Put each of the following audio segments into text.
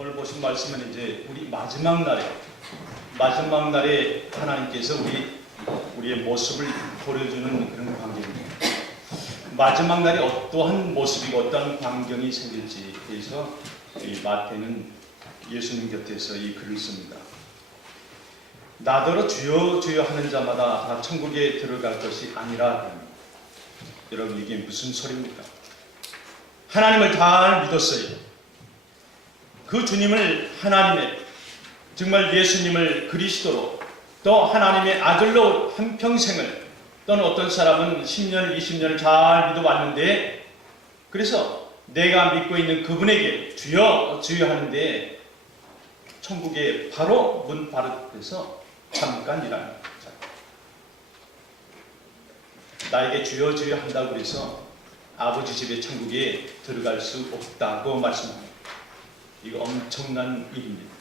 오늘 보신 말씀은 이제 우리 마지막 날에 하나님께서 우리의 모습을 보여주는 그런 광경입니다. 마지막 날에 어떠한 모습이고 어떠한 광경이 생길지에 대해서 이 마태는 예수님 곁에서 이 글을 씁니다. 나더러 주여 주여 하는 자마다 다 천국에 들어갈 것이 아니라. 여러분, 이게 무슨 소리입니까? 하나님을 잘 믿었어요. 그 주님을 하나님의, 정말 예수님을 그리스도로, 또 하나님의 아들로 한평생을, 또는 어떤 사람은 10년, 20년을 잘 믿어왔는데, 그래서 내가 믿고 있는 그분에게 주여 주여 하는데 천국에 바로 문 바로 앞에서 잠깐이라는 거죠. 나에게 주여 주여 한다고 해서 아버지 집의 천국에 들어갈 수 없다고 말씀합니다. 이거 엄청난 일입니다.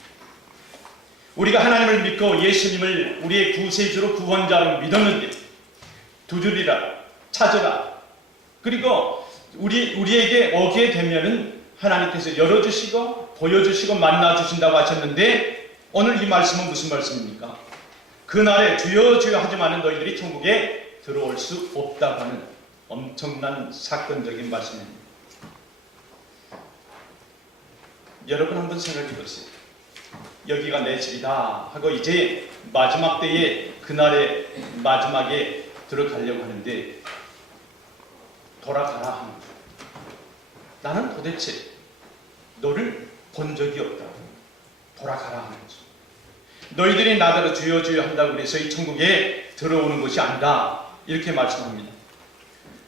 우리가 하나님을 믿고 예수님을 우리의 구세주로 구원자로 믿었는데 두드리라, 찾으라, 그리고 우리에게 오게 되면은 하나님께서 열어주시고 보여주시고 만나주신다고 하셨는데, 오늘 이 말씀은 무슨 말씀입니까? 그날에 주여 주여 하지만은 너희들이 천국에 들어올 수 없다고 하는 엄청난 사건적인 말씀입니다. 여러분 한번 생각해 보세요. 여기가 내 집이다 하고 이제 마지막 때에, 그날의 마지막에 들어가려고 하는데 돌아가라 하는 거예요. 나는 도대체 너를 본 적이 없다. 돌아가라 하는 거죠. 너희들이 나더러 주여 주여 한다고 해서 이 천국에 들어오는 것이 아니다, 이렇게 말씀합니다.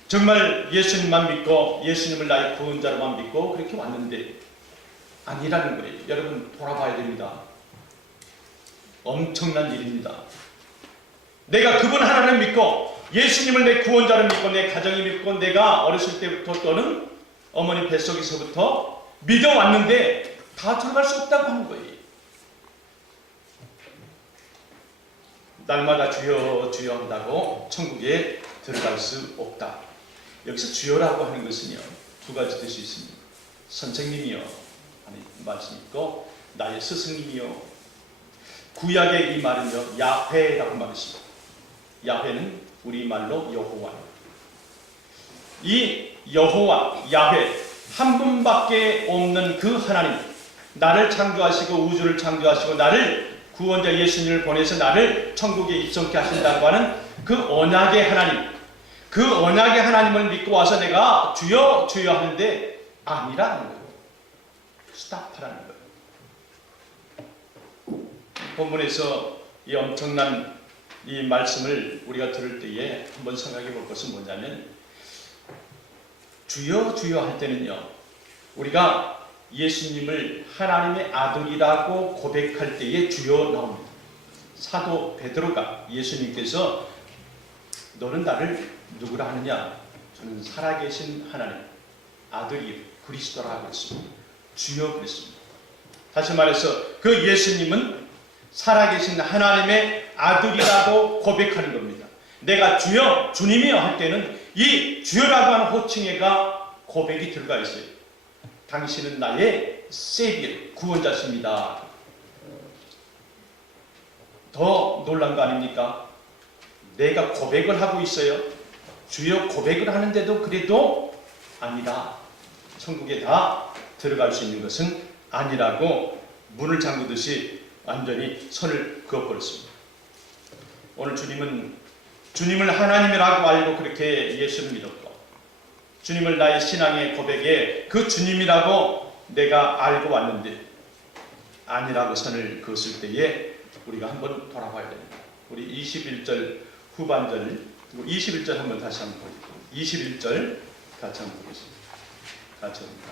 정말 예수님만 믿고 예수님을 나의 구원자로만 믿고 그렇게 왔는데 아니라는 거예요. 여러분, 돌아봐야 됩니다. 엄청난 일입니다. 내가 그분 하나를 믿고 예수님을 내 구원자로 믿고 내 가정이 믿고 내가 어렸을 때부터 또는 어머니 뱃속에서부터 믿어왔는데 다 들어갈 수 없다고 하는 거예요. 날마다 주여 주여 한다고 천국에 들어갈 수 없다. 여기서 주여라고 하는 것은요, 두 가지 뜻이 있습니다. 선생님이요 하는 말씀이 있고, 나의 스승님이요. 구약의 이 말은요, 야훼라고 말했습니다. 야훼는 우리말로 여호와. 이 여호와, 야훼, 한 분밖에 없는 그 하나님, 나를 창조하시고 우주를 창조하시고 나를 구원자 예수님을 보내서 나를 천국에 입성케 하신다고 하는 그 언약의 하나님, 그 언약의 하나님을 믿고 와서 내가 주여 주여 하는데 아니라는 거예요. 스탑하라는 거예요. 본문에서 이 엄청난 이 말씀을 우리가 들을 때에 한번 생각해 볼 것은 뭐냐면, 주여 주여 할 때는요, 우리가 예수님을 하나님의 아들이라고 고백할 때에 주여 나옵니다. 사도 베드로가 예수님께서 너는 나를 누구라 하느냐? 저는 살아계신 하나님 아들이 그리스도라고 했습니다. 주여 그랬습니다. 다시 말해서 그 예수님은 살아계신 하나님의 아들이라고 고백하는 겁니다. 내가 주여 주님이여 할 때는 이 주여라고 하는 호칭에가 고백이 들어가 있어요. 당신은 나의 세비어, 구원자십니다. 더 놀란 거 아닙니까? 내가 고백을 하고 있어요. 주여 고백을 하는데도 그래도 아니다. 천국에 다 들어갈 수 있는 것은 아니라고 문을 잠그듯이 완전히 선을 그어버렸습니다. 오늘 주님을 하나님이라고 알고 그렇게 예수를 믿었고, 주님을 나의 신앙의 고백에 그 주님이라고 내가 알고 왔는데 아니라고 선을 그었을 때에 우리가 한번 돌아봐야 됩니다. 우리 21절 후반절, 21절 한번 다시 한번 보겠습니다. 21절 같이 한번 보겠습니다. 같이 합니다.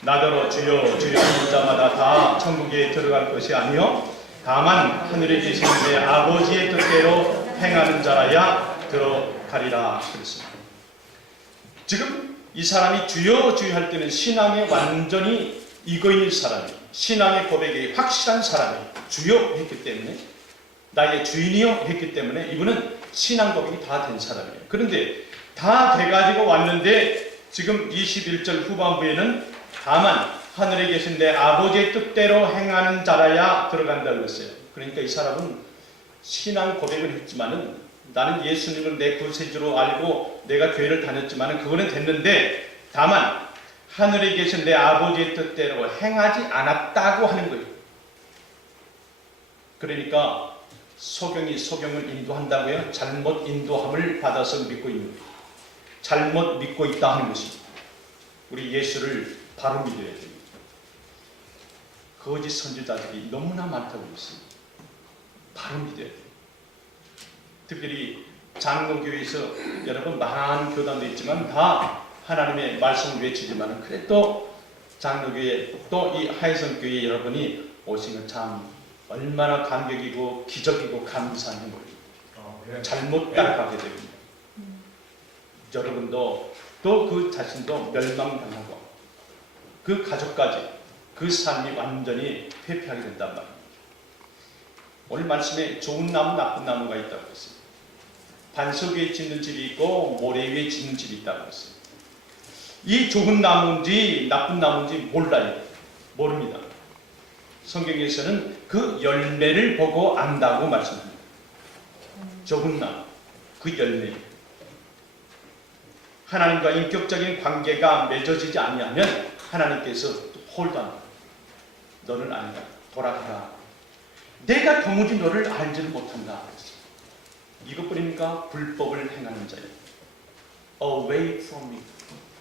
나더러 주여 주여 하는 자마다 다 천국에 들어갈 것이 아니요 다만 하늘에 계신 내 아버지의 뜻대로 행하는 자라야 들어가리라 그랬습니다. 지금 이 사람이 주여 주여 할 때는 신앙에 완전히 익어있는 사람이에요. 신앙의 고백이 확실한 사람이에요. 주여 했기 때문에, 나의 주인이요 했기 때문에 이분은 신앙 고백이 다 된 사람이에요. 그런데 다 돼가지고 왔는데 지금 21절 후반부에는 다만 하늘에 계신 내 아버지의 뜻대로 행하는 자라야 들어간다고 했어요. 그러니까 이 사람은 신앙 고백을 했지만은 나는 예수님을 내 구세주로 알고 내가 교회를 다녔지만은 그거는 됐는데 다만 하늘에 계신 내 아버지의 뜻대로 행하지 않았다고 하는 거예요. 그러니까 소경이 소경을 인도한다고요? 잘못 인도함을 받아서 믿고 있는 거예요. 잘못 믿고 있다 하는 것입니다. 우리 예수를 바로 믿어야 됩니다. 거짓 선지자들이 너무나 많다고 했습니다. 바로 믿어야 돼요. 특별히 장로교회에서 여러분 많은 교단도 있지만 다 하나님의 말씀을 외치지만 그래도 장로교회 또 이 하혜성교회 여러분이 오시면 참 얼마나 감격이고 기적이고 감사한 행복입니다. 잘못 따라가게 됩니다. 여러분도 또 그 자신도 멸망당하고 그 가족까지 그 삶이 완전히 회피하게 된단 말입니다. 오늘 말씀에 좋은 나무 나쁜 나무가 있다고 했습니다. 반석 위에 짓는 집이 있고 모래 위에 짓는 집이 있다고 했습니다. 이 좋은 나무인지 나쁜 나무인지 몰라요. 모릅니다. 성경에서는 그 열매를 보고 안다고 말씀합니다. 좋은 나무, 그 열매. 하나님과 인격적인 관계가 맺어지지 않으면 하나님께서 홀단, 너는 아니다. 돌아가라. 내가 도무지 너를 알지를 못한다. 이것뿐입니까? 불법을 행하는 자예요. Away from me.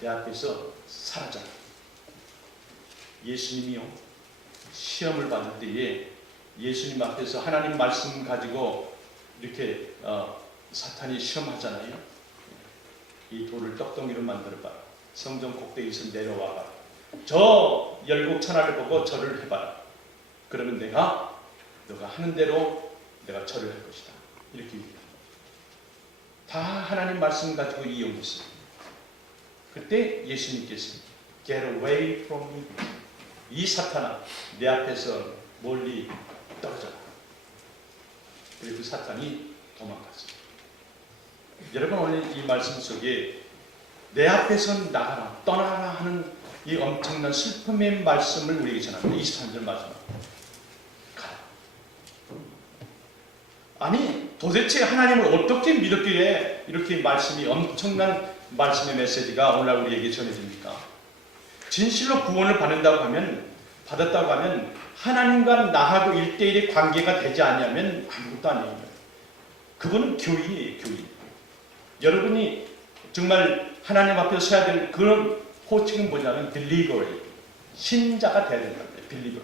내 앞에서 사라져라. 예수님이요. 시험을 받을 때에 예수님 앞에서 하나님 말씀 가지고 이렇게 사탄이 시험하잖아요. 이 돌을 떡덩이로 만들어봐라. 성전 꼭대기에서 내려와봐라. 저 열국 천하를 보고 절을 해봐라. 그러면 너가 하는 대로 내가 절을 할 것이다. 이렇게 얘기합니다. 다 하나님 말씀 가지고 이용했어요. 그때 예수님께서 Get away from me. 이 사탄아, 내 앞에서 멀리 떨어져라. 그리고 그 사탄이 도망갔습니다. 여러분 오늘 이 말씀 속에 내 앞에서 나가라, 떠나라 하는 이 엄청난 슬픔의 말씀을 우리에게 전합니다. 23절 마지막. 가라. 아니 도대체 하나님을 어떻게 믿었기에 이렇게 말씀이 엄청난 말씀의 메시지가 오늘 우리에게 전해집니까? 진실로 구원을 받았다고 하면 하나님과 나하고 1대1의 관계가 되지 않으면 아무것도 아니에요. 그거는 교인이에요. 교인. 여러분이 정말 하나님 앞에 서야 될 그런 호칭은 뭐냐면 believer예요. 신자가 돼야 된다. believer.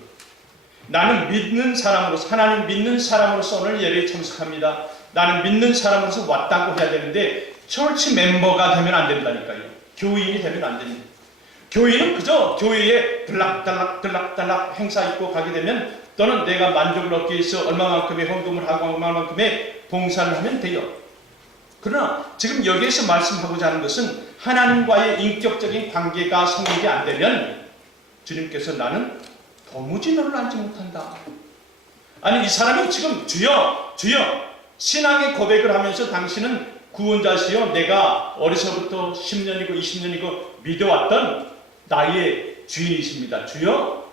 나는 믿는 사람으로서, 하나님 믿는 사람으로서 오늘 예배에 참석합니다. 나는 믿는 사람으로서 왔다고 해야 되는데 철치 멤버가 되면 안 된다니까요. 교인이 되면 안 됩니다. 교인은 그저 교회에 들락달락 행사 있고 가게 되면 또는 내가 만족을 얻기 위해서 얼마만큼의 헌금을 하고 얼마만큼의 봉사를 하면 돼요. 그러나 지금 여기에서 말씀하고자 하는 것은 하나님과의 인격적인 관계가 성립이 안 되면 주님께서 나는 도무지 너를 알지 못한다. 아니 이 사람이 지금 주여 신앙의 고백을 하면서 당신은 구원자시요 내가 어려서부터 10년이고 20년이고 믿어왔던 나의 주인이십니다. 주여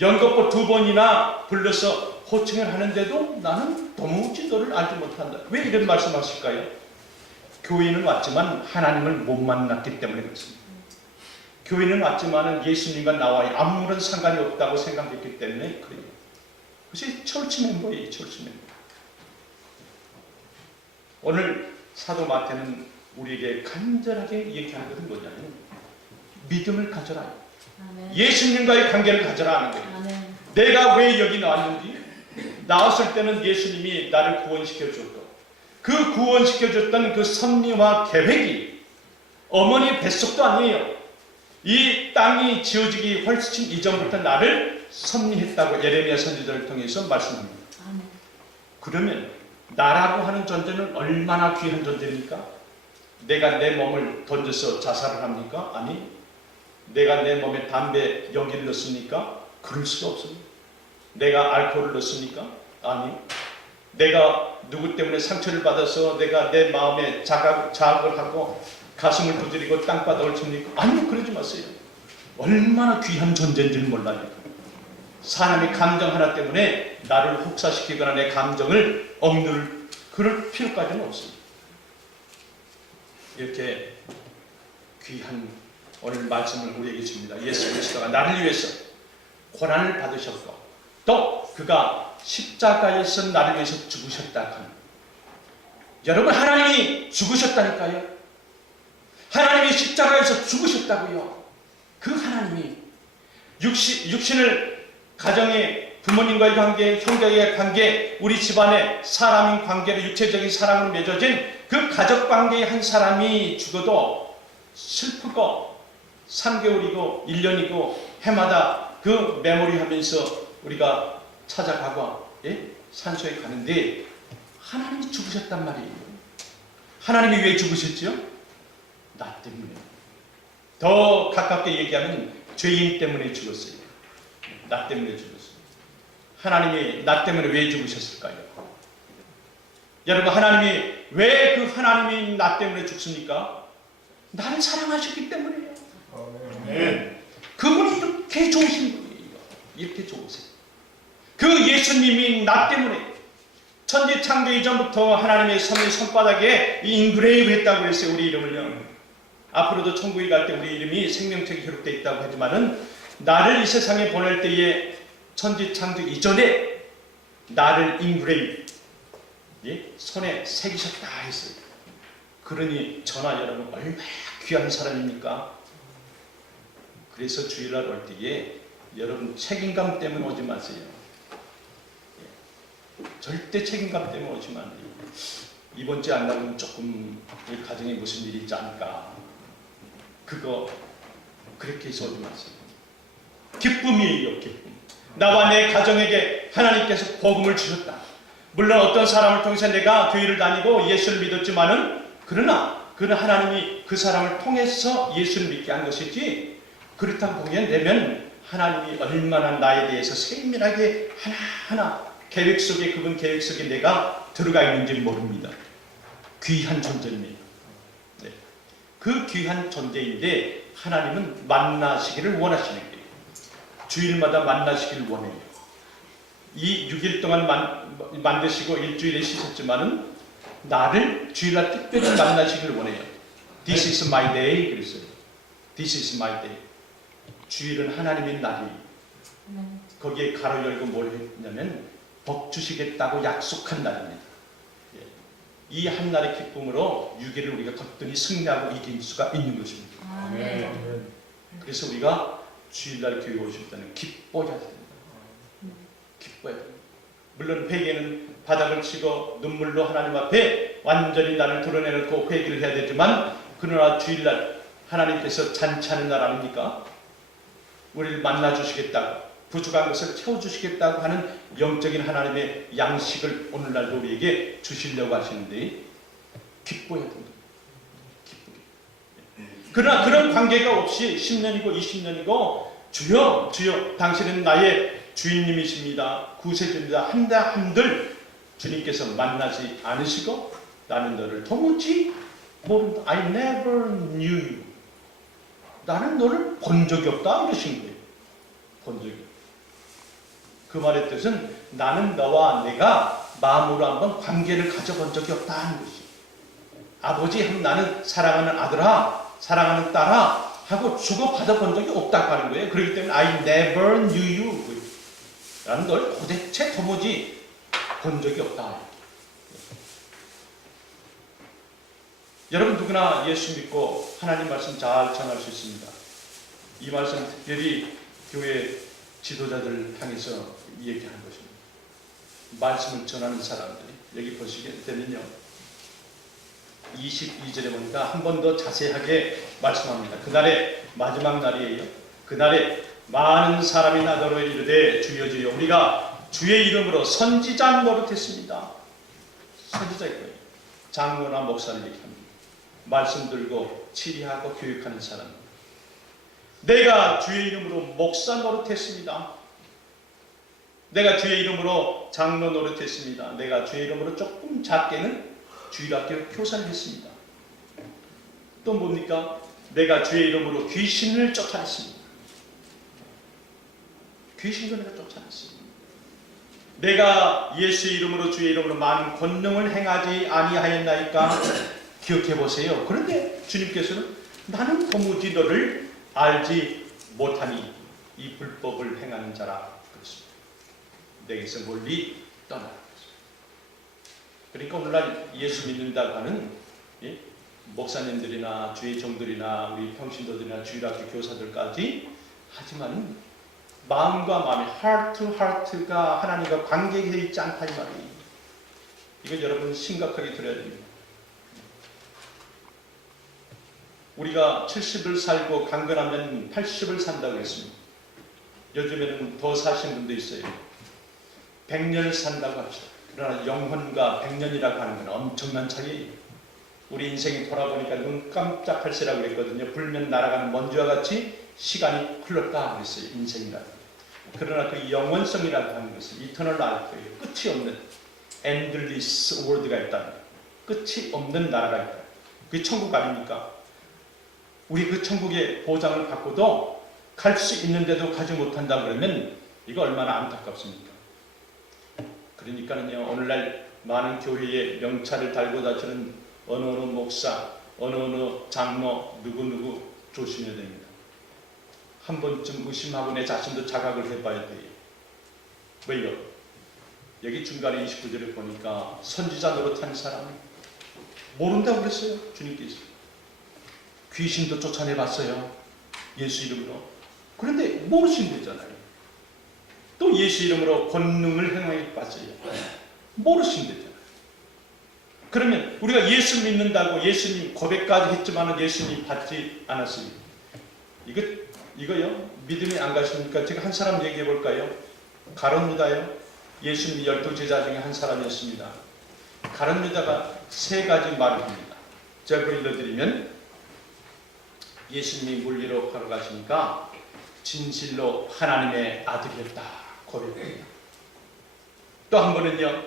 연거푸 2번이나 불러서 호칭을 하는데도 나는 도무지 너를 알지 못한다. 왜 이런 말씀하실까요? 교회는 왔지만 하나님을 못 만났기 때문에 그렇습니다. 교회는 왔지만 예수님과 나와의 아무런 상관이 없다고 생각했기 때문에 그래요. 그것이 철치 멤버예요. 철치 멤버. 오늘 사도 마태는 우리에게 간절하게 얘기하는 것은 뭐냐면 믿음을 가져라. 아멘. 예수님과의 관계를 가져라 하는 거예요. 아멘. 내가 왜 여기 나왔는지 나왔을 때는 예수님이 나를 구원시켜 줬고 그 구원시켜 줬던 그 섭리와 계획이 어머니의 뱃속도 아니에요. 이 땅이 지어지기 훨씬 이전부터 나를 섭리했다고 예레미야 선지자를 통해서 말씀합니다. 아멘. 그러면 나라고 하는 존재는 얼마나 귀한 존재입니까? 내가 내 몸을 던져서 자살을 합니까? 아니. 내가 내 몸에 담배 연기를 넣습니까? 그럴 수가 없습니다. 내가 알코올을 넣습니까? 아니. 내가 누구 때문에 상처를 받아서 내가 내 마음에 자각을 하고 가슴을 두드리고 땅바닥을 칩니까? 아니요. 그러지 마세요. 얼마나 귀한 존재인지는 몰라요. 사람의 감정 하나 때문에 나를 혹사시키거나 내 감정을 억누를 그럴 필요까지는 없습니다. 이렇게 귀한 오늘 말씀을 우리에게 줍니다. 예수 그리스도가 나를 위해서 고난을 받으셨고 또 그가 십자가에서 나를 위해서 죽으셨다 하는, 여러분, 하나님이 죽으셨다니까요. 하나님이 십자가에서 죽으셨다고요. 그 하나님이 육신을 가정의 부모님과의 관계, 형제의 관계, 우리 집안의 사람인 관계로 육체적인 사랑으로 맺어진 그 가족 관계의 한 사람이 죽어도 슬프고 3개월이고 1년이고 해마다 그 메모리하면서 우리가 찾아가고 산소에 가는데 하나님이 죽으셨단 말이에요. 하나님이 왜 죽으셨죠? 나 때문에. 더 가깝게 얘기하면 죄인 때문에 죽었어요. 나 때문에 죽었어요. 하나님이 나 때문에 왜 죽으셨을까요? 여러분, 하나님이 왜 그 하나님이 나 때문에 죽습니까? 나를 사랑하셨기 때문이에요. 그분이 이렇게 좋으신 분이에요. 이렇게 좋으세요. 그 예수님이 나 때문에 천지 창조 이전부터 하나님의 손바닥에 인그레이브 했다고 그랬어요. 우리 이름을요. 앞으로도 천국에 갈 때 우리 이름이 생명책에 기록되어 있다고 하지만은 나를 이 세상에 보낼 때에 천지 창조 이전에 나를 인그레이브, 손에 새기셨다 했어요. 그러니 저나 여러분 얼마나 귀한 사람입니까? 그래서 주일날 올 때에 여러분 책임감 때문에 오지 마세요. 절대 책임감 때문에 오시면 안 돼요. 이번 주에 안 나오면 조금 우리 가정에 무슨 일이 있지 않을까. 그거 그렇게 해서 오지 마세요. 기쁨이에요, 기쁨. 나와 내 가정에게 하나님께서 복음을 주셨다. 물론 어떤 사람을 통해서 내가 교회를 다니고 예수를 믿었지만은 그러나 하나님이 그 사람을 통해서 예수를 믿게 한 것이지, 그렇다고 보면 되면 하나님이 얼마나 나에 대해서 세밀하게 하나하나 계획 속에, 그분 계획 속에 내가 들어가 있는지 모릅니다. 귀한 존재입니다. 네. 그 귀한 존재인데 하나님은 만나시기를 원하시는 거예요. 주일마다 만나시기를 원해요. 이 6일 동안 만드시고 일주일에 쉬셨지만은 나를 주일날 특별히 만나시기를 원해요. This is my day 그랬어요. This is my day. 주일은 하나님의 날이에요. 거기에 가로 열고 뭘 했냐면 복 주시겠다고 약속한 날입니다. 이 한 날의 기쁨으로 6일을 우리가 거뜬히 승리하고 이길 수가 있는 것입니다. 아멘. 그래서 우리가 주일날 교회 오실 때는 기뻐야 됩니다. 기뻐야 됩니다. 물론 회개는 바닥을 치고 눈물로 하나님 앞에 완전히 나를 드러내놓고 회개를 해야 되지만, 그러나 주일날 하나님께서 잔치하는 날 아닙니까? 우리를 만나주시겠다고, 부족한 것을 채워주시겠다고 하는 영적인 하나님의 양식을 오늘날도 우리에게 주시려고 하시는데 기뻐야 됩니다. 기쁘게. 그러나 그런 관계가 없이 10년이고 20년이고 주여 주여 당신은 나의 주인님이십니다, 구세주입니다 한들 주님께서 만나지 않으시고 나는 너를 도무지 모른다. I never knew you. 나는 너를 본 적이 없다 이러신 거예요. 본 적이 없다. 그 말의 뜻은 나는 너와 내가 마음으로 한번 관계를 가져본 적이 없다는 것이에요. 아버지 하면 나는 사랑하는 아들아, 사랑하는 딸아 하고 주고받아 본 적이 없다고 하는 거예요. 그렇기 때문에 I never knew you. 나는 널 도대체 도무지 본 적이 없다. 여러분 누구나 예수 믿고 하나님 말씀 잘 전할 수 있습니다. 이 말씀 특별히 교회 지도자들을 향해서 얘기하는 것입니다. 말씀을 전하는 사람들이 여기 보시게 되면요, 22절에 보니까 한 번 더 자세하게 말씀합니다. 그날의 마지막 날이에요. 그날에 많은 사람이 나더러 이르되 주여 주여 우리가 주의 이름으로 선지자 노릇했습니다. 선지자일 거예요. 장로나 목사를 얘기합니다. 말씀 들고 치리하고 교육하는 사람. 내가 주의 이름으로 목사 노릇했습니다. 내가 주의 이름으로 장로 노릇했습니다. 내가 주의 이름으로 조금 작게는 주일학교 교사를 했습니다. 또 뭡니까? 내가 주의 이름으로 귀신을 쫓아냈습니다. 귀신도 내가 쫓아냈어요. 내가 예수의 이름으로 주의 이름으로 많은 권능을 행하지 아니하였나이까? 기억해 보세요. 그런데 주님께서는 나는 도무지 너를 알지 못하니 이 불법을 행하는 자라 그렇습니다. 내게서 멀리 떠나라. 그러니까 오늘날 예수 믿는다고 하는 목사님들이나 주의 종들이나 우리 평신도들이나 주일학교 교사들까지 하지만 마음과 마음이 하트가 하나님과 관계되어 있지 않다 이 말이에요. 이거 여러분 심각하게 들어야 됩니다. 우리가 70을 살고 강건하면 80을 산다고 했습니다. 요즘에는 더 사신 분도 있어요. 100년을 산다고 합시다. 그러나 영혼과 100년이라고 하는 건 엄청난 차이예요. 우리 인생이 돌아보니까 눈 깜짝할 새라고 그랬거든요. 불면 날아가는 먼지와 같이 시간이 흘렀다 그랬어요. 인생이라는. 그러나 그 영원성이라고 하는 것은 이터널 라이프예요. 끝이 없는 endless world가 있다는 거예요. 끝이 없는 나라가 있다. 그게 천국 아닙니까? 우리 그 천국의 보장을 받고도 갈 수 있는데도 가지 못한다 그러면 이거 얼마나 안타깝습니까? 그러니까는요, 오늘날 많은 교회에 명찰을 달고 다니는 어느 목사, 어느 장로, 누구 조심해야 됩니다. 한 번쯤 의심하고 내 자신도 자각을 해봐야 돼요. 왜요? 여기 중간에 29절에 보니까 선지자 노릇한 사람 모른다고 그랬어요. 주님께서. 귀신도 쫓아내봤어요. 예수 이름으로. 그런데 모르신대잖아요. 또 예수 이름으로 권능을 행해봤어요. 모르신대잖아요. 그러면 우리가 예수 믿는다고 예수님 고백까지 했지만 예수님 받지 않았어요. 이거요? 믿음이 안 가십니까? 제가 한 사람 얘기해 볼까요? 가룟 유다요. 예수님 12제자 중에 한 사람이었습니다. 가룟 유다가 세 가지 말을 합니다. 제가 그걸 읽어드리면 예수님이 물리로 걸어가시니까 진실로 하나님의 아들이었다 고백합니다. 또 한 번은요,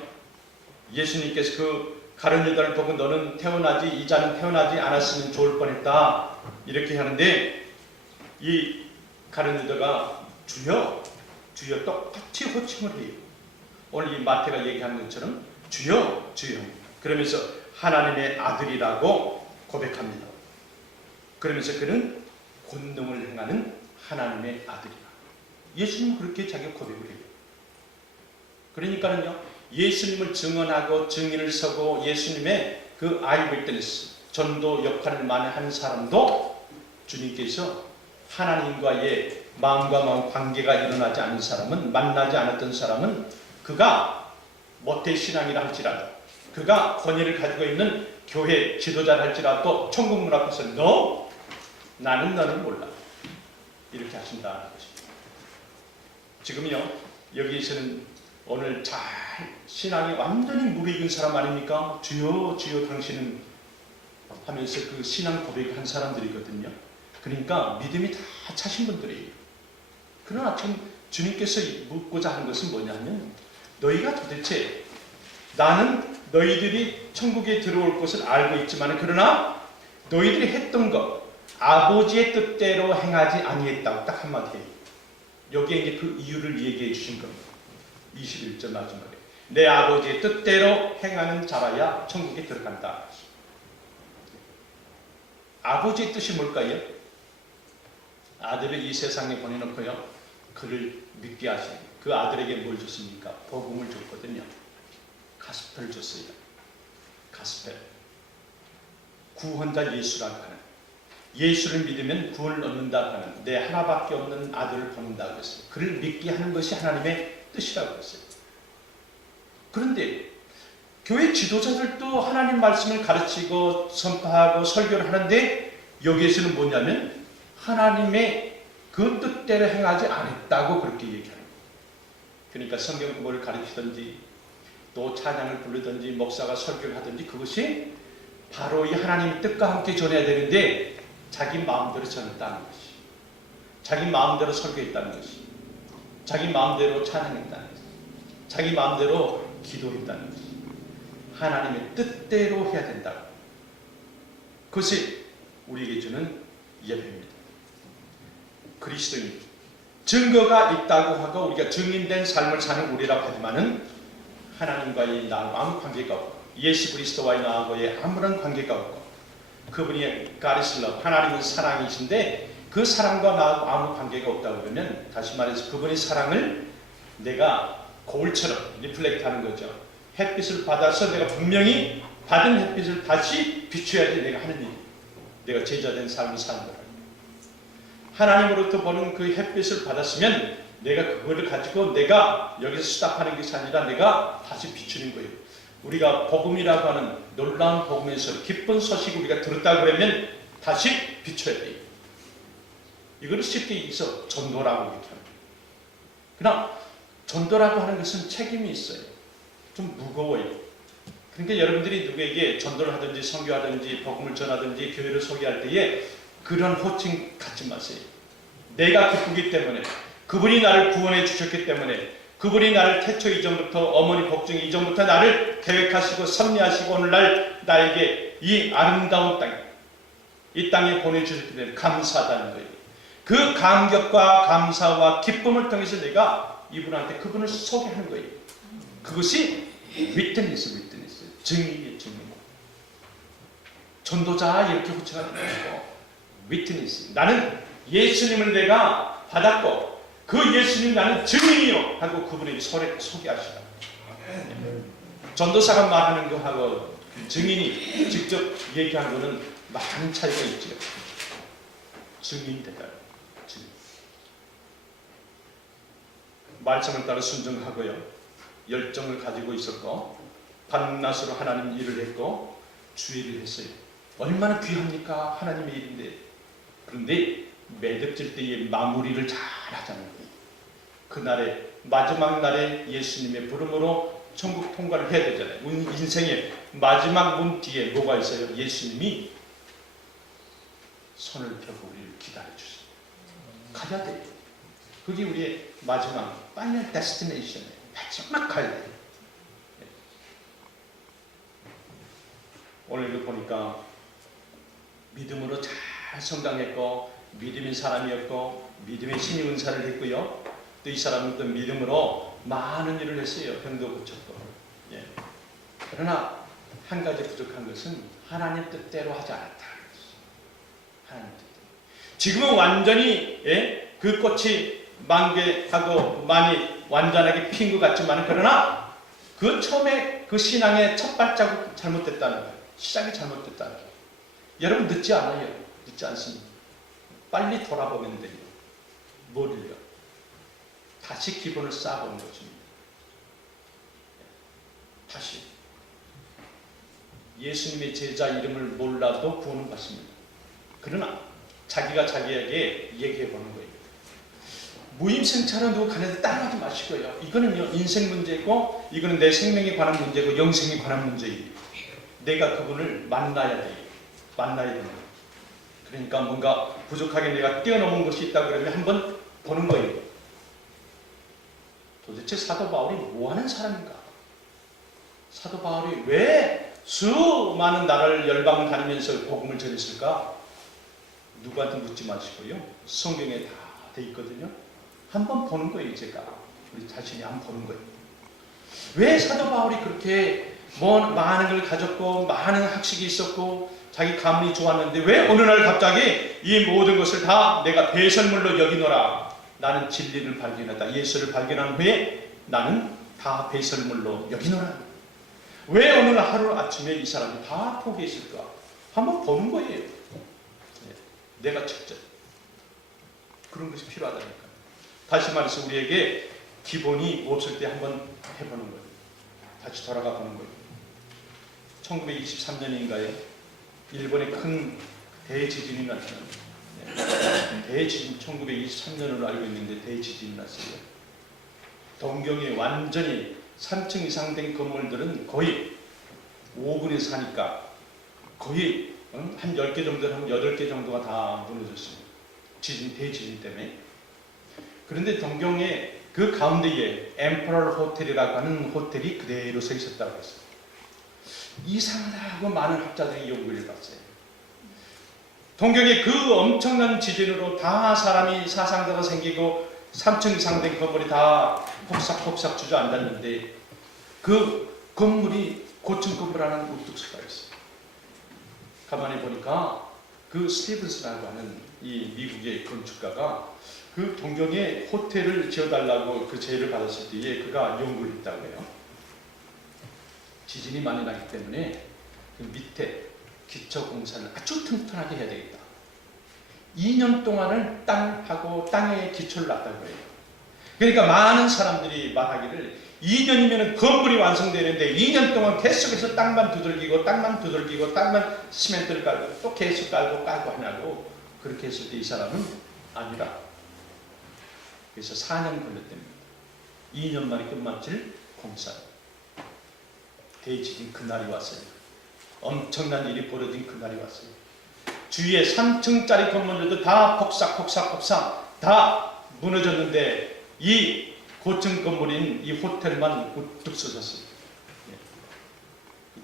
예수님께서 그 가룟 유다를 보고 너는 태어나지, 이 자는 태어나지 않았으면 좋을 뻔했다 이렇게 하는데 이 가룟 유다가 주여 똑같이 호칭을 해요. 오늘 이 마태가 얘기한 것처럼 주여 그러면서 하나님의 아들이라고 고백합니다. 그러면서 그는 권능을 행하는 하나님의 아들이다. 예수님은 그렇게 자기가 고백을 해요. 그러니까는요, 예수님을 증언하고 증인을 서고 예수님의 그 아이위트니스 전도 역할을 많이 한 사람도 주님께서 하나님과의 마음과 마음 관계가 일어나지 않은 사람은, 만나지 않았던 사람은 그가 모태신앙이라 할지라도, 그가 권위를 가지고 있는 교회 지도자를 할지라도 천국 문 앞에서 나는 너를 몰라 이렇게 하신다는 것입니다. 지금요, 여기에서는 오늘 잘 신앙이 완전히 무르익은 사람 아닙니까? 주여 당신은 하면서 그 신앙 고백한 사람들이거든요. 그러니까 믿음이 다 차신 분들이에요. 그러나 참 주님께서 묻고자 하는 것은 뭐냐면, 너희가 도대체, 나는 너희들이 천국에 들어올 것을 알고 있지만 그러나 너희들이 했던 것 아버지의 뜻대로 행하지 아니했다고 딱 한마디 해요. 여기에 이제 그 이유를 얘기해 주신 겁니다. 21절 마지막에 내 아버지의 뜻대로 행하는 자라야 천국에 들어간다. 아버지의 뜻이 뭘까요? 아들을 이 세상에 보내놓고요, 그를 믿게 하신 그 아들에게 뭘 줬습니까? 복음을 줬거든요. 가스펠을 줬어요. 가스펠. 구원자 예수라고 하는, 예수를 믿으면 구원을 얻는다고 하는, 내 하나밖에 없는 아들을 보낸다고 했어요. 그를 믿게 하는 것이 하나님의 뜻이라고 했어요. 그런데 교회 지도자들도 하나님 말씀을 가르치고 선포하고 설교를 하는데 여기에서는 뭐냐면 하나님의 그 뜻대로 행하지 않았다고 그렇게 얘기하는 거예요. 그러니까 성경 구절을 가르치든지 또 찬양을 부르든지 목사가 설교를 하든지 그것이 바로 이 하나님의 뜻과 함께 전해야 되는데 자기 마음대로 전했다는 것이, 자기 마음대로 설교했다는 것이, 자기 마음대로 찬양했다는 것이, 자기 마음대로 기도했다는 것이, 하나님의 뜻대로 해야 된다. 그것이 우리에게 주는 예배입니다. 그리스도인 증거가 있다고 하고 우리가 증인된 삶을 사는 우리라고 하지만은 하나님과의 나하고 아무 관계가 없고 예수 그리스도와의 나하고의 아무런 관계가 없고 그분이 God is love, 하나님은 사랑이신데 그 사랑과 나하고 아무 관계가 없다고 그러면 다시 말해서 그분의 사랑을 내가 거울처럼 리플렉트하는 거죠. 햇빛을 받아서 내가 분명히 받은 햇빛을 다시 비춰야지 내가 하는 일, 내가 제자된 삶을 사는 거라. 하나님으로부터 보는 그 햇빛을 받았으면 내가 그거를 가지고 내가 여기서 수답하는 것이 아니라 내가 다시 비추는 거예요. 우리가 복음이라고 하는 놀라운 복음에서 기쁜 소식을 우리가 들었다 그러면 다시 비춰야 돼요. 이걸 쉽게 얘기해서 전도라고 이렇게 합니다. 그러나 전도라고 하는 것은 책임이 있어요. 좀 무거워요. 그러니까 여러분들이 누구에게 전도를 하든지 선교하든지 복음을 전하든지 교회를 소개할 때에 그런 호칭 갖지 마세요. 내가 기쁘기 때문에 그분이 나를 구원해 주셨기 때문에 그분이 나를 태초 이전부터 어머니 복중 이전부터 나를 계획하시고 섭리하시고 오늘날 나에게 이 아름다운 땅, 이 땅에 보내주셨기 때문에 감사하다는 거예요. 그 감격과 감사와 기쁨을 통해서 내가 이분한테 그분을 소개하는 거예요. 그것이 위트니스, 증인이에요. 증인. 전도자 이렇게 호칭하는 것이고 위트니스, 나는 예수님을 내가 받았고 그 예수님 나는 증인이요 하고 그분에게 소개하시라. 전도사가 말하는 거하고 증인이 직접 얘기하는 거는 많은 차이가 있죠. 증인되다. 증인. 말씀을 따라 순종하고요. 열정을 가지고 있었고 밤낮으로 하나님 일을 했고 주의를 했어요. 얼마나 귀합니까? 하나님의 일인데. 그런데 매듭질 때의 마무리를 잘 하자는 거예요. 그날의 마지막 날에 예수님의 부름으로 천국 통과를 해야 되잖아요. 인생의 마지막 문 뒤에 뭐가 있어요? 예수님이 손을 펴고 우리를 기다려주세요. 가야 돼요. 그게 우리의 마지막 파이널 데스티네이션이에요. 마지막 가야 돼요. 오늘도 보니까 믿음으로 잘 성장했고 믿음의 사람이었고 믿음의 신의 은사를 했고요. 또 이 사람은 또 믿음으로 많은 일을 했어요. 병도 고쳤고. 예. 그러나 한 가지 부족한 것은 하나님 뜻대로 하지 않았다. 하나님 뜻대로. 지금은 완전히 그 꽃이 만개하고 많이 완전하게 핀 것 같지만 그러나 그 처음에 그 신앙의 첫 발자국 잘못됐다는 거예요. 시작이 잘못됐다는 거예요. 여러분 늦지 않아요. 늦지 않습니다. 빨리 돌아보면 돼요. 뭐를요? 다시 기본을 쌓아보는 것입니다. 다시 예수님의 제자 이름을 몰라도 구원을 받습니다. 그러나 자기가 자기에게 얘기해보는 거예요. 무임승차로 누구 가는데 따라하지 마시고요. 이거는요 인생 문제고 이거는 내 생명에 관한 문제고 영생에 관한 문제예요. 내가 그분을 만나야 돼요. 만나야 됩니다. 그러니까 뭔가 부족하게 내가 뛰어넘은 것이 있다 그러면 한번 보는 거예요. 도대체 사도 바울이 뭐하는 사람인가? 사도 바울이 왜 수많은 나라를 열방을 다니면서 복음을 전했을까? 누구한테 묻지 마시고요. 성경에 다 돼 있거든요. 한번 보는 거예요. 제가 우리 자신이 한번 보는 거예요. 왜 사도 바울이 그렇게 많은 걸 가졌고 많은 학식이 있었고 자기 가문이 좋았는데 왜 어느 날 갑자기 이 모든 것을 다 내가 배설물로 여기노라. 나는 진리를 발견했다. 예수를 발견한 후에 나는 다 배설물로 여기노라. 왜 어느 날 하루 아침에 이 사람이 다 포기했을까? 한번 보는 거예요. 내가 직접. 그런 것이 필요하다니까. 다시 말해서 우리에게 기본이 없을 때 한번 해보는 거예요. 다시 돌아가 보는 거예요. 1923년인가에 일본의 큰 대지진이 났어요. 대지진 1923년으로 알고 있는데 대지진이 났어요. 동경에 완전히 3층 이상 된 건물들은 거의 5분에 사니까 거의 한 10개 정도, 한 8개 정도가 다 무너졌습니다. 대지진 때문에. 그런데 동경에 그 가운데에 엠퍼럴 호텔이라고 하는 호텔이 그대로 서 있었다고 했어요. 이상하다고 많은 학자들이 연구를 해봤어요. 동경의 그 엄청난 지진으로 다 사람이 사상자가 생기고 3층 이상 된 건물이 다 폭삭폭삭 주저앉았는데 그 건물이 고층 건물 하나 우뚝 서 있어요. 가만히 보니까 그 스티븐스라고 하는 이 미국의 건축가가 그 동경에 호텔을 지어달라고 그 제의를 받았을 때에 그가 연구를 했다고 해요. 지진이 많이 나기 때문에 그 밑에 기초 공사를 아주 튼튼하게 해야 되겠다. 2년 동안을 땅에 기초를 놨다고 해요. 그러니까 많은 사람들이 말하기를 2년이면 건물이 완성되는데 2년 동안 계속해서 땅만 두들기고 땅만 시멘트를 깔고 또 계속 깔고 하냐고 그렇게 했을 때 이 사람은 아니라 그래서 4년 걸렸답니다. 2년 만에 끝마칠 공사. 대지진 그날이 왔어요. 엄청난 일이 벌어진 그날이 왔어요. 주위에 3층짜리 건물들도 다 폭삭 다 무너졌는데 이 고층 건물인 이 호텔만 우뚝 서졌어요.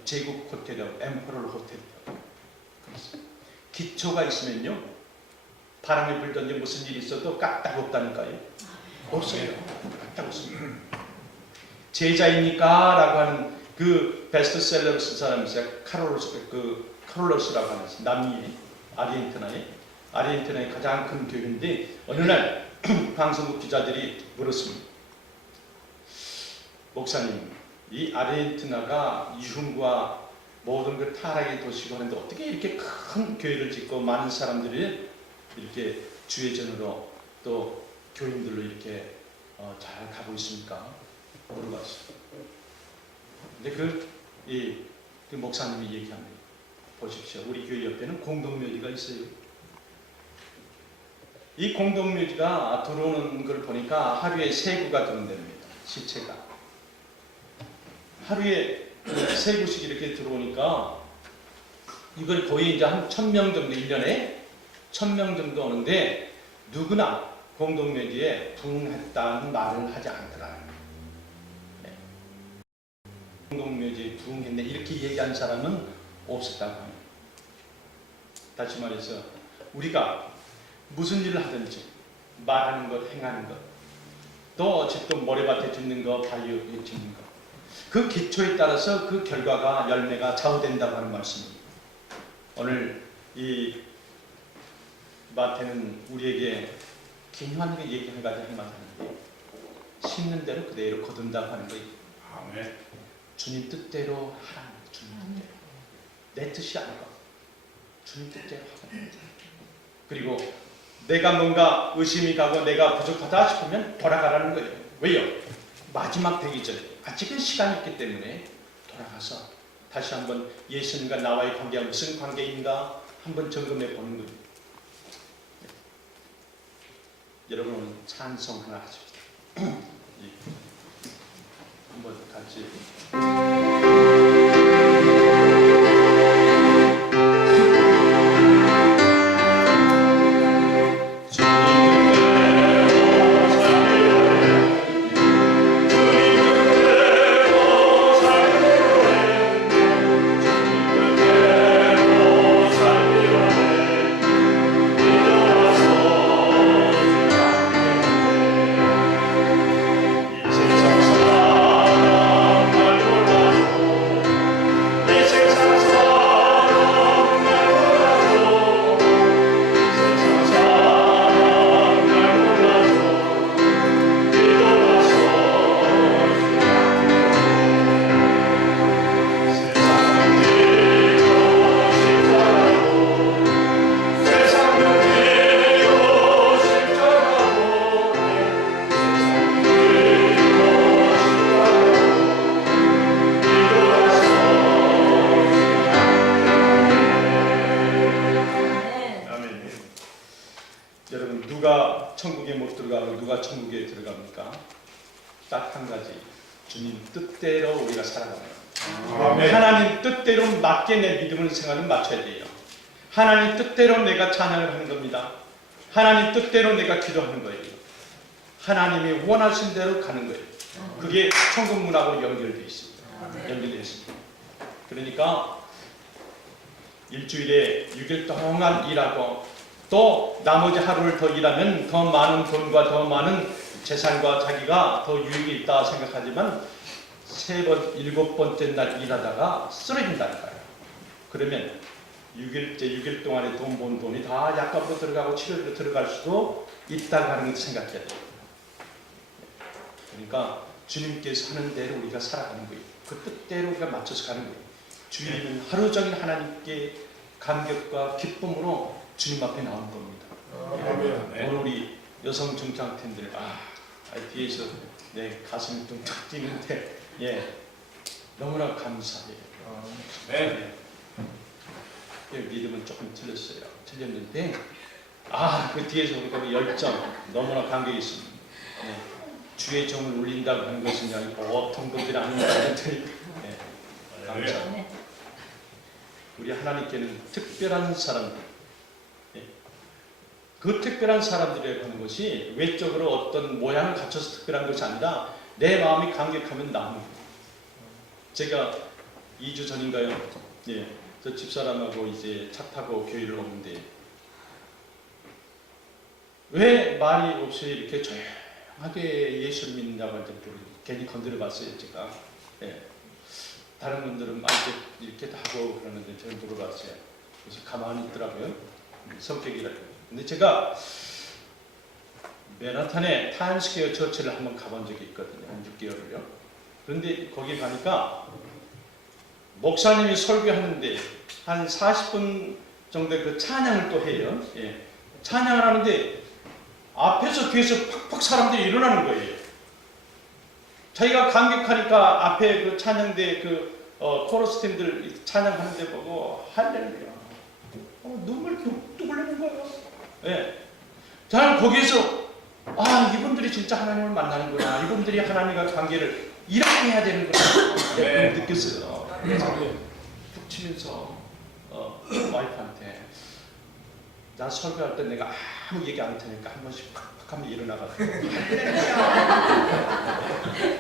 제국 호텔이라고, 엠퍼럴 호텔이라고. 기초가 있으면요, 바람이 불든지 무슨 일이 있어도 까딱 없다니까요. 없어요. 까딱 없습니다. 제자입니까? 라고 하는 그 베스트셀러를 쓴 사람이 있어요. 카롤로스라고 하는 남미 아르헨티나의 가장 큰 교회인데 어느 날 방송국 기자들이 물었습니다. 목사님, 이 아르헨티나가 유흥과 모든 그 타락의 도시고 하는데 어떻게 이렇게 큰 교회를 짓고 많은 사람들이 이렇게 주회전으로 또 교인들로 이렇게 잘 가고 있습니까? 물어봤어요. 근데 그 목사님이 얘기합니다. 보십시오. 우리 교회 옆에는 공동묘지가 있어요. 이 공동묘지가 들어오는 걸 보니까 하루에 3구가 들어온답니다. 시체가. 하루에 3구씩 이렇게 들어오니까 이걸 거의 이제 한 1000명 정도, 1년에 1000명 정도 오는데 누구나 공동묘지에 부흥했다는 말을 하지 않더라. 네. 공동묘지에 부흥했네 이렇게 얘기한 사람은 없었다고 합니다. 다시 말해서 우리가 무슨 일을 하든지 말하는 것, 행하는 것, 또 어쨌든 모래밭에 짓는 거, 바위에 짓는 것, 그 기초에 따라서 그 결과가 열매가 좌우된다고 하는 말씀입니다. 오늘 이 마태는 우리에게 기묘한 얘기 한 가지 한마디 하는데 심는 대로 그대로 거둔다고 하는 거예요. 아멘. 주님 뜻대로 하라는 거예요. 주님 뜻대로. 내 뜻이 아니고 주님 뜻대로 하라는 거예요. 그리고 내가 뭔가 의심이 가고 내가 부족하다 싶으면 돌아가라는 거예요. 왜요? 마지막 되기 전에 아직은 시간이 있기 때문에 돌아가서 다시 한번 예수님과 나와의 관계가 무슨 관계인가 한번 점검해 보는 거예요. 여러분 오늘 찬송 하나 하십시다. 한번 같이. 여러분 누가 천국에 못 들어가고 누가 천국에 들어갑니까? 딱 한 가지, 주님 뜻대로 우리가 살아가는 거예요. 하나님 뜻대로 맞게 내 믿음을 생활을 맞춰야 돼요. 하나님 뜻대로 내가 찬양을 하는 겁니다. 하나님 뜻대로 내가 기도하는 거예요. 하나님이 원하신 대로 가는 거예요. 그게 천국 문화하고 연결되어 있습니다. 연결되어 있습니다. 그러니까 일주일에 6일 동안 일하고 또 또 나머지 하루를 더 일하면 더 많은 돈과 더 많은 재산과 자기가 더 유익이 있다 생각하지만 3번, 7번째 날 일하다가 쓰러진다는 거예요. 그러면 6일 동안에 돈 번 돈이 다 약값으로 들어가고 치료비로 들어갈 수도 있다고 하는 것을 생각해야 돼요. 그러니까 주님께서 하는 대로 우리가 살아가는 거예요. 그 뜻대로 우리가 맞춰서 가는 거예요. 주님은 하루 종일 하나님께 감격과 기쁨으로 주님 앞에 나온 겁니다. 오늘 우리 여성 중장팀들 뒤에서 내 가슴이 뚝뚝 뛰는데 너무나 감사해요. 믿음은 조금 틀렸는데 그 뒤에서 우리 열정 너무나 감격이 있습니다. 주의 종을 울린다고 하는 것은 보통 분들이 아닙니다. 감사합니다. 우리 하나님께는 특별한 사람들, 그 특별한 사람들이라고 하는 것이 외적으로 어떤 모양을 갖춰서 특별한 것이 아니라 내 마음이 감격하면 나옵니다. 제가 2주 전인가요? 저 집사람하고 이제 차 타고 교회를 오는데 왜 말이 없이 이렇게 조용하게 예수를 믿느냐고 이제 괜히 건드려 봤어요, 제가. 다른 분들은 막 이렇게 하고 그러는데 저는 물어봤어요. 그래서 가만히 있더라고요. 성격이라고. 근데 제가 맨하탄에 타임스퀘어 처치를 한번 가본 적이 있거든요. 한 6개월을요. 그런데 거기 가니까 목사님이 설교하는데 한 40분 정도 그 찬양을 또 해요. 찬양을 하는데 앞에서 뒤에서 팍팍 사람들이 일어나는 거예요. 자기가 감격하니까 앞에 그 찬양대 코러스 팀들 찬양하는데 보고 할렐루야. 눈물 뚝뚝 흘리는 거예요. 저는 거기에서 이분들이 진짜 하나님을 만나는구나. 이분들이 하나님과 관계를 이렇게 해야 되는구나. 느꼈어요. 그래서 툭 치면서 와이프한테 나 설교할 때 내가 아무 얘기 안 할 테니까 한 번씩 팍팍 하면 일어나가지고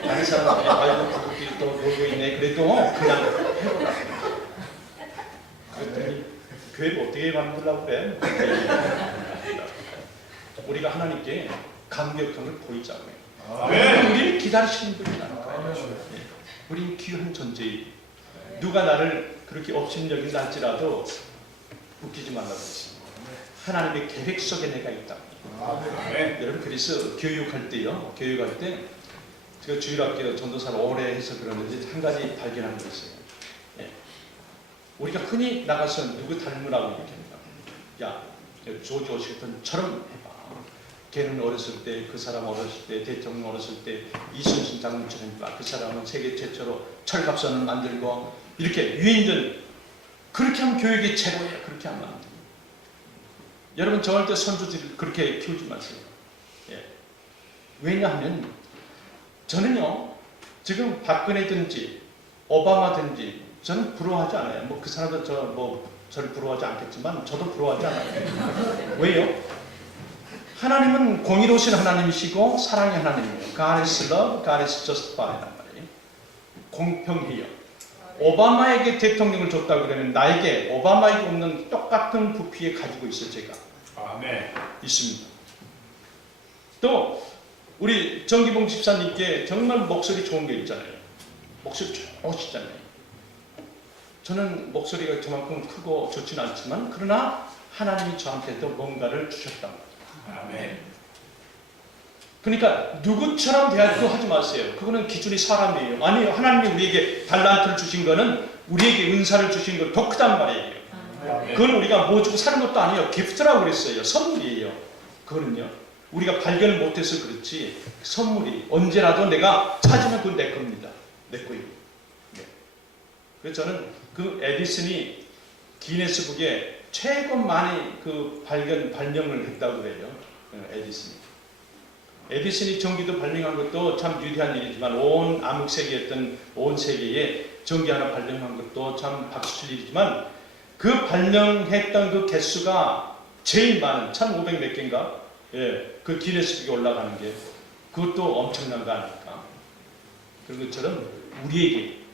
다른 사람은 아이고 가족끼리 또 놀고 있네. 그래도 그냥 해보라. 그랬더니 교회를 어떻게 만들려고 그래? 우리가 하나님께 감격함을 보이자고요. 우리를 기다리시는 분이라는 거예요. 우리는 귀한 존재예요. 누가 나를 그렇게 업신여긴다 할지라도 웃기지 말라고 했습니다. 하나님의 계획 속에 내가 있다. 여러분 그래서 교육할 때 제가 주일학교 전도사를 오래 해서 그러는데 한 가지 발견한 게 있어요. 우리가 흔히 나가서 누구 닮으라고 이렇게 합니다. 야, 조지 워싱턴처럼 해봐. 걔는 어렸을 때, 그 사람 어렸을 때, 대통령 어렸을 때 이순신 장군처럼 해봐. 그 사람은 세계 최초로 철갑선을 만들고 이렇게 유인전 그렇게 하면 교육이 최고예요. 그렇게 하면 안 돼요. 여러분 절대 선조들을 그렇게 키우지 마세요. 왜냐하면 저는요 지금 박근혜든지 오바마든지 저는 부러워하지 않아요. 그 사람들 저를 부러워하지 않겠지만 저도 부러워하지 않아요. 왜요? 하나님은 공의로우신 하나님이시고 사랑의 하나님이에요. God is love, God is justify란 말이에요. 공평해요. 오바마에게 대통령을 줬다고 그러면 나에게 오바마에게 없는 똑같은 부피에 가지고 있어요. 제가 있습니다. 또 우리 정기봉 집사님께 정말 목소리 좋은 게 있잖아요. 목소리 좋으시잖아요. 저는 목소리가 저만큼 크고 좋지는 않지만 그러나 하나님이 저한테도 뭔가를 주셨단 말이에요. 그러니까 누구처럼 대하려고 하지 마세요. 그거는 기준이 사람이에요. 아니 하나님이 우리에게 달란트를 주신 거는 우리에게 은사를 주신 건 더 크단 말이에요. 그건 우리가 뭐 주고 사는 것도 아니에요. 기프트라고 그랬어요. 선물이에요. 그거는요. 우리가 발견을 못해서 그렇지 선물이 언제라도 내가 찾으면 그건 내 겁니다. 내 거예요. 그래서 저는 그 에디슨이 기네스북에 최고 많이 그 발명을 했다고 그래요. 에디슨이 전기도 발명한 것도 참 유대한 일이지만 온 암흑 세계였던 온 세계에 전기 하나 발명한 것도 참 박수칠 일이지만 그 발명했던 그 개수가 제일 많은 1500 몇 개인가? 그 기네스북에 올라가는 게 그것도 엄청난 거 아닙니까? 그런 것처럼 우리에게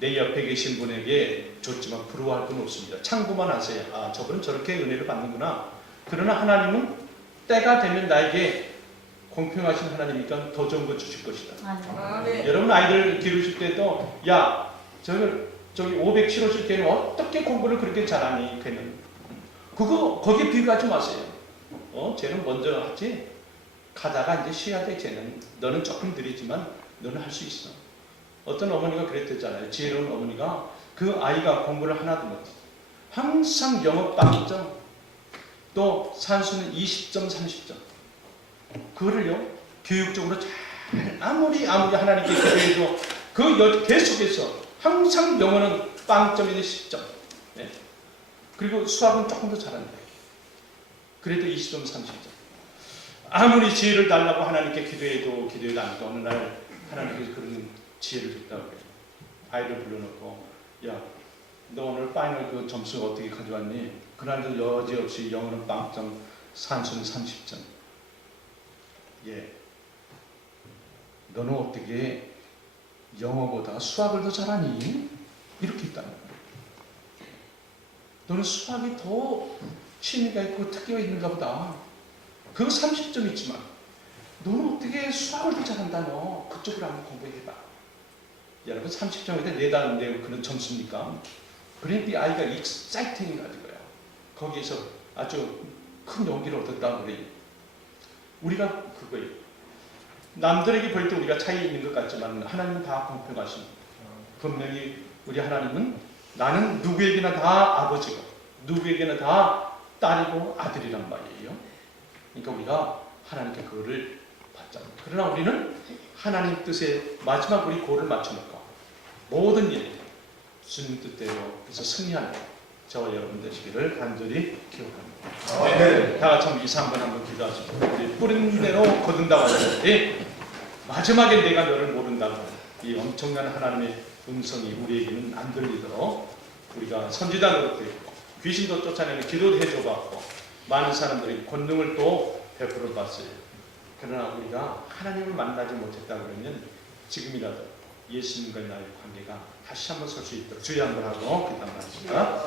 내 옆에 계신 분에게 줬지만 부러워할 건 없습니다. 참고만 하세요. 저분은 저렇게 은혜를 받는구나. 그러나 하나님은 때가 되면 나에게 공평하신 하나님이니까 더 좋은 거 주실 것이다. 네. 여러분 아이들 기르실 때도 야 저기 500kg씩 걔는 어떻게 공부를 그렇게 잘하니 걔는 그거 거기에 비교하지 마세요. 쟤는 먼저 하지 가다가 이제 쉬어야 돼. 쟤는 너는 조금 느리지만 너는 할 수 있어. 어떤 어머니가 그랬댔잖아요. 지혜로운 어머니가 그 아이가 공부를 하나도 못해. 항상 영어 빵점 또 산수는 20점 30점 그거를요 교육적으로 잘 아무리 하나님께 기도해도 그 계속해서 항상 영어는 빵점인데 10점 네. 그리고 수학은 조금 더 잘한다. 그래도 20점 30점 아무리 지혜를 달라고 하나님께 기도해도 안돼. 어느 날 하나님께서 그런 지혜를 줬다고 그래요. 아이를 불러놓고 야 너 오늘 파이널 그 점수 어떻게 가져왔니? 그날도 여지없이 영어는 빵점 산수는 30점 예 너는 어떻게 영어보다 수학을 더 잘하니? 이렇게 있다는 거예요. 너는 수학이 더 취미가 있고 특기가 있는가 보다. 그거 30점 있지만 너는 어떻게 수학을 더 잘한다. 너 그쪽으로 한번 공부해봐. 여러분 30점인데 내다는데 그런 점수입니까? 그런데 이 아이가 익사이팅이 가진 거야. 거기에서 아주 큰 용기를 얻었다고 그래요. 우리가 그거예요. 남들에게 볼 때 우리가 차이 있는 것 같지만 하나님은 다 공평하십니다. 분명히 우리 하나님은 나는 누구에게나 다 아버지고 누구에게나 다 딸이고 아들이란 말이에요. 그러니까 우리가 하나님께 그거를 받잖아요. 그러나 우리는 하나님 뜻에 마지막 우리 고를 맞춰놓고 모든 일 주님 뜻대로 해서 승리하는 저와 여러분 되시기를 간절히 기억합니다. 네. 다 같이 한번 2, 3번 한번 기도하시죠. 뿌린 대로 거둔다고 하셨는데 마지막에 내가 너를 모른다고 이 엄청난 하나님의 음성이 우리에게는 안 들리도록 우리가 선지자 노릇도 했고 귀신도 쫓아내는 기도도 해줘봤고 많은 사람들이 권능을 또 베풀어 봤어요. 그러나 우리가 하나님을 만나지 못했다 그러면 지금이라도 예수님과의 나의 관계가 다시 한번 설 수 있도록 주의 한번 하고 기도합니다.